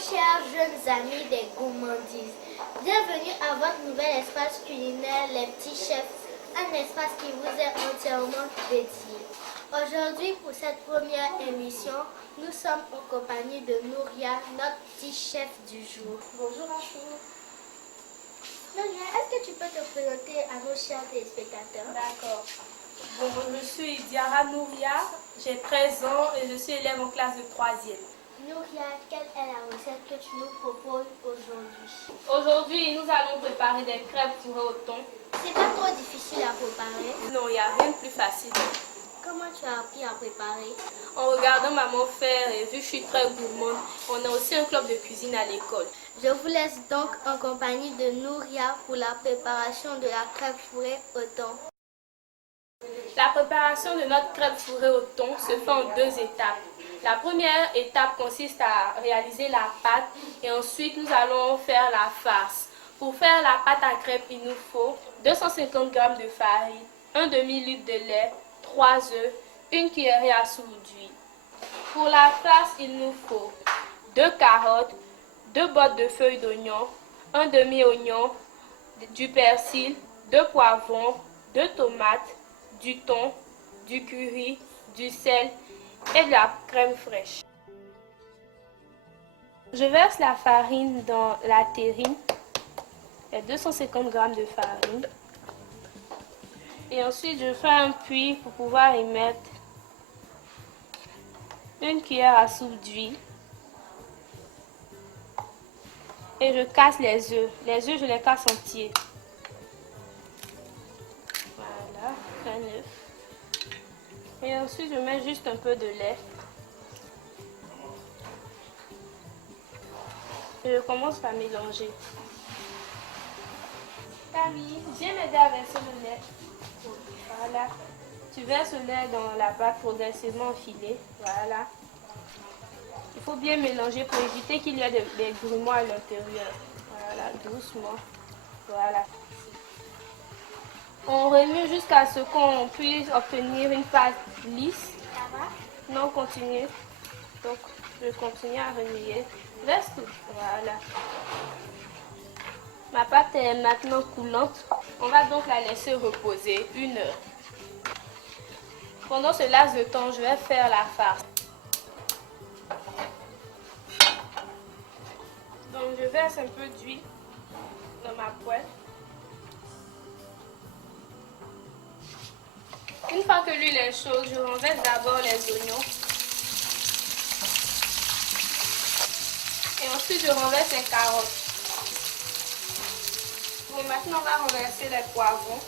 chers jeunes amis des gourmandises, bienvenue à votre nouvel espace culinaire Les Petits Chefs, un espace qui vous est entièrement dédié. Aujourd'hui, pour cette première émission, nous sommes en compagnie de Nouria, notre petit chef du jour. Bonjour Achou. Nouria, est-ce que tu peux te présenter à nos chers téléspectateurs? D'accord. Bon, je suis Diara Nouria, j'ai 13 ans et je suis élève en classe de 3e. Nouria, quelle est la recette que tu nous proposes aujourd'hui? Aujourd'hui, nous allons préparer des crêpes fourrées au thon. C'est pas trop difficile à préparer? Non, il n'y a rien de plus facile. Comment tu as appris à préparer? En regardant maman faire et vu que je suis très gourmande, on a aussi un club de cuisine à l'école. Je vous laisse donc en compagnie de Nouria pour la préparation de la crêpe fourrée au thon. La préparation de notre crêpe fourrée au thon se fait en 2 étapes. La première étape consiste à réaliser la pâte et ensuite nous allons faire la farce. Pour faire la pâte à crêpes, il nous faut 250 g de farine, un demi-litre de lait, 3 œufs, une cuillerée à soupe d'huile. Pour la farce, il nous faut 2 carottes, 2 bottes de feuilles d'oignon, un demi-oignon, du persil, 2 poivrons, 2 tomates, du thon, du curry, du sel et de la crème fraîche. Je verse la farine dans la terrine, les 250 g de farine. Et ensuite, je fais un puits pour pouvoir y mettre une cuillère à soupe d'huile. Et je casse les œufs. Les œufs, je les casse entiers. Voilà, un œuf. Et ensuite, je mets juste un peu de lait. Et je commence à mélanger. Camille, viens m'aider à verser le lait. Voilà. Tu verses le lait dans la pâte progressivement enfilée. Voilà. Il faut bien mélanger pour éviter qu'il y ait des grumeaux à l'intérieur. Voilà, doucement. Voilà. On remue jusqu'à ce qu'on puisse obtenir une pâte lisse. Ça va? Non, continue. Donc, je continue à remuer. Verse tout. Voilà. Ma pâte est maintenant coulante. On va donc la laisser reposer 1 heure. Pendant ce laps de temps, je vais faire la farce. Donc, je verse un peu d'huile dans ma poêle. Une fois que l'huile est chaude, je renverse d'abord les oignons. Et ensuite, je renverse les carottes. Bon, maintenant, on va renverser les poivrons.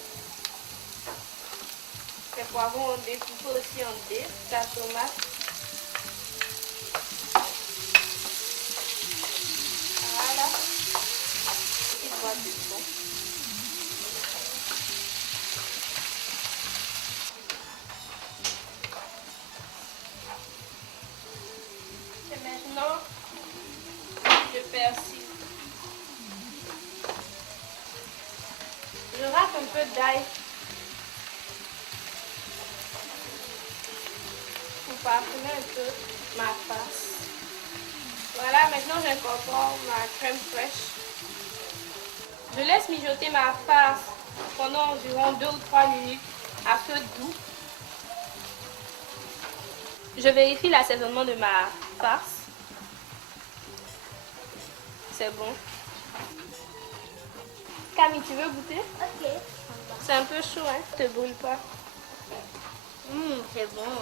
Les poivrons ont découpé aussi en dés. La tomate. Voilà. Une boîte de thon. Et maintenant, je persil. Je râpe un peu d'ail pour parfumer un peu ma farce. Voilà, maintenant j'incorpore ma crème fraîche. Je laisse mijoter ma farce pendant environ 2 ou 3 minutes à feu doux. Je vérifie l'assaisonnement de ma farce. C'est bon. Camille, tu veux goûter? Ok. C'est un peu chaud, hein? Ne te brûle pas. C'est bon.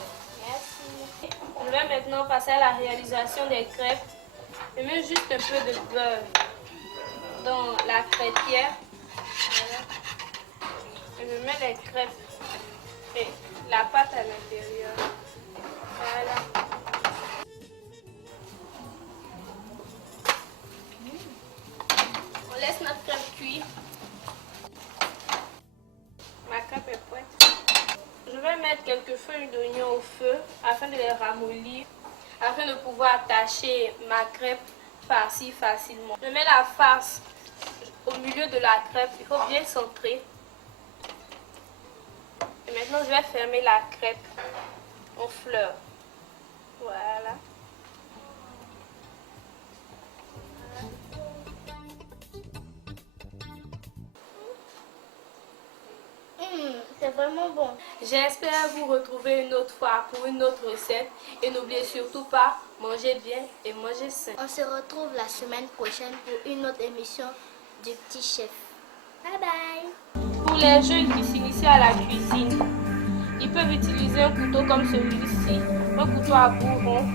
Merci. Je vais maintenant passer à la réalisation des crêpes. Je mets juste un peu de beurre dans la crêpière. Voilà. Et je mets les crêpes et la pâte à l'intérieur. Voilà. On laisse notre crêpe cuire. Ma crêpe est prête. Je vais mettre quelques feuilles d'oignon au feu afin de les ramollir, afin de pouvoir attacher ma crêpe farcie facilement. Je mets la farce au milieu de la crêpe, il faut bien centrer. Et maintenant, je vais fermer la crêpe en fleurs. Voilà. C'est vraiment bon. J'espère vous retrouver une autre fois pour une autre recette. Et n'oubliez surtout pas, mangez bien et mangez sain. On se retrouve la semaine prochaine pour une autre émission du Petit Chef. Bye bye. Pour les jeunes qui s'initient à la cuisine, ils peuvent utiliser un couteau comme celui-ci, un couteau à bourron.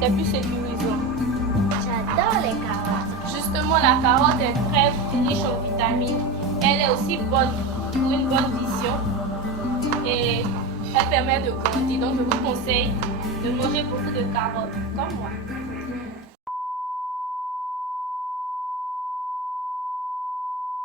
C'est plus sécurisant. J'adore les carottes. Justement, la carotte est très riche en vitamines. Elle est aussi bonne pour une bonne vision et elle permet de grandir. Donc, je vous conseille de manger beaucoup de carottes, comme moi.